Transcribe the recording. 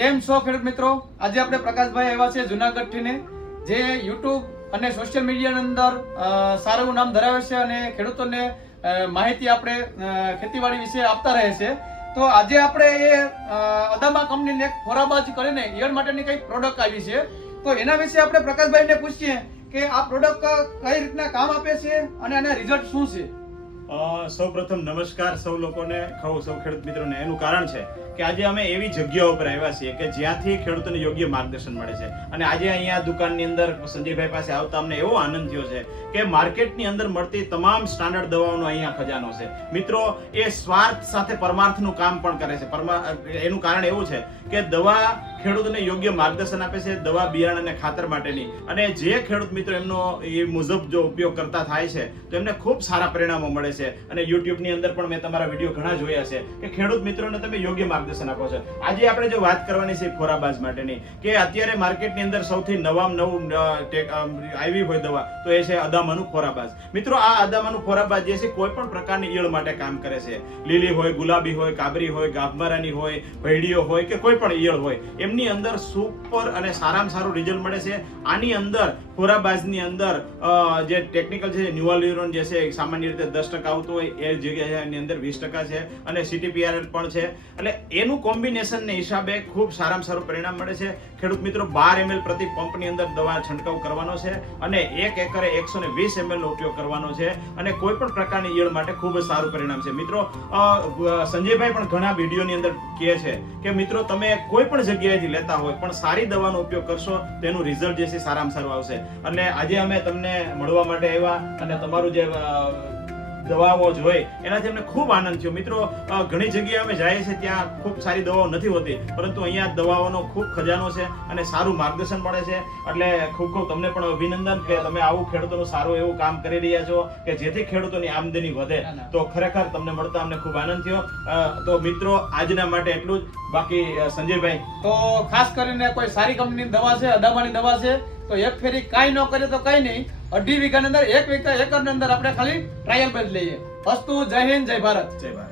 કેમ છો ખેડૂત મિત્રો? આજે આપણે પ્રકાશભાઈ આવ્યા છે જુનાગઢથી ને, જે યુટ્યુબ અને સોશિયલ મીડિયાની અંદર સારું એવું નામ ધરાવે છે અને ખેડૂતોને માહિતી આપણે ખેતીવાડી વિશે આપતા રહે છે. તો આજે આપણે એ અદામા કંપનીને એક ફોરાબાજ કરીને ઈયળ માટેની કઈ પ્રોડક્ટ આવી છે, તો એના વિશે આપણે પ્રકાશભાઈને પૂછીએ કે આ પ્રોડક્ટ કઈ રીતના કામ આપે છે અને આના રિઝલ્ટ શું છે. સૌ પ્રથમ નમસ્કાર સૌ લોકોને, સૌ ખેડૂત મિત્રોને. એનું કારણ છે કે આજે અમે એવી જગ્યાઓ પર આવ્યા છીએ કે જ્યાંથી ખેડૂતોને યોગ્ય માર્ગદર્શન મળે છે. અને આજે અહીંયા દુકાનની અંદર સંજયભાઈ પાસે આવતા અમને એવો આનંદ થયો છે કે માર્કેટની અંદર મળતી તમામ સ્ટાન્ડર્ડ દવાઓનો અહીંયા ખજાનો છે. મિત્રો, એ સ્વાર્થ સાથે પરમાર્થનું કામ પણ કરે છે. એનું કારણ એવું છે કે દવા ખેડૂતને યોગ્ય માર્ગદર્શન આપે છે, દવા બિયારણ અને ખાતર માટેની. અને જે ખેડૂત મિત્રો એમનો એ મુજબ જો ઉપયોગ કરતા થાય છે તો એમને ખૂબ સારા પરિણામો મળે છે. અને YouTube ની અંદર પણ મેં તમારા વિડીયો ઘણા જોયા છે કે ખેડૂત મિત્રોને તમે યોગ્ય માર્ગદર્શન આપો છો. આજે આપણે જો વાત કરવાની છે ફોરાબાજ માટેની, કે અત્યારે માર્કેટની અંદર સૌથી નવું આવી હોય દવા તો એ છે અદામાનું ફોરાબાજ. મિત્રો, આ અદામાનું ફોરાબાજ જે છે કોઈ પણ પ્રકારની ઈયળ માટે કામ કરે છે. લીલી હોય, ગુલાબી હોય, કાબરી હોય, ગાભમારાની હોય, ભેડીઓ હોય કે કોઈ પણ ઈયળ હોય, એમની અંદર સુપર અને સારામાં સારું રિઝલ્ટ મળે છે. આની અંદર ફોરાબાજની અંદર જે ટેકનિકલ છે, ન્યુઆલ્યુરોન જે છે સામાન્ય રીતે 10% આવતું હોય એ જગ્યાની અંદર 20% છે અને CTPRL પણ છે. એટલે એનું કોમ્બિનેશનને હિસાબે ખૂબ સારામાં સારું પરિણામ મળે છે. ખેડૂત મિત્રો, 12 ml પ્રતિ પંપની અંદર દવા છંટકાવ કરવાનો છે અને 1 એકરે 120 ml નો ઉપયોગ કરવાનો છે અને કોઈ પણ પ્રકારની ઈયળ માટે ખૂબ જ સારું પરિણામ છે. મિત્રો, સંજયભાઈ પણ ઘણા વિડીયોની અંદર કહે છે કે મિત્રો, તમે કોઈ પણ જગ્યાએથી લેતા હોય પણ સારી દવાનો ઉપયોગ કરશો તો એનું રિઝલ્ટ જે છે સારામાં સારું આવશે. એટલે આજે અમે તમને મળવા માટે આવ્યા અને તમારું જે દવાઓ જોઈ એનાથી અમને ખૂબ આનંદ થયો. મિત્રો, ઘણી જગ્યાએ અમે જઈએ છીએ ત્યાં ખૂબ સારી દવાઓ નથી હોતી, પરંતુ અહીંયા દવાઓનો ખૂબ ખજાનો છે અને સારું માર્ગદર્શન મળે છે. એટલે ખૂબ ખૂબ તમને પણ અભિનંદન કે તમે આવું ખેડૂતોનું સારું એવું કામ કરી રહ્યા છો કે જેથી ખેડૂતોની આમદની વધે. તો ખરેખર તમને મળતા અમને ખૂબ આનંદ થયો. તો મિત્રો, આજના માટે એટલું જ. બાકી સંજયભાઈ, તો ખાસ કરીને કોઈ સારી કંપનીની દવા છે, અદામાની દવા છે, તો એક ફેરી કાંઈ ન કરે તો કઈ નહીં, 2.5 વીઘાની અંદર 1 એકરની અંદર આપણે ખાલી ટ્રાયલ બેઝ લઈએ. અસ્તુ. જય હિન્દ, જય ભારત. જય ભારત.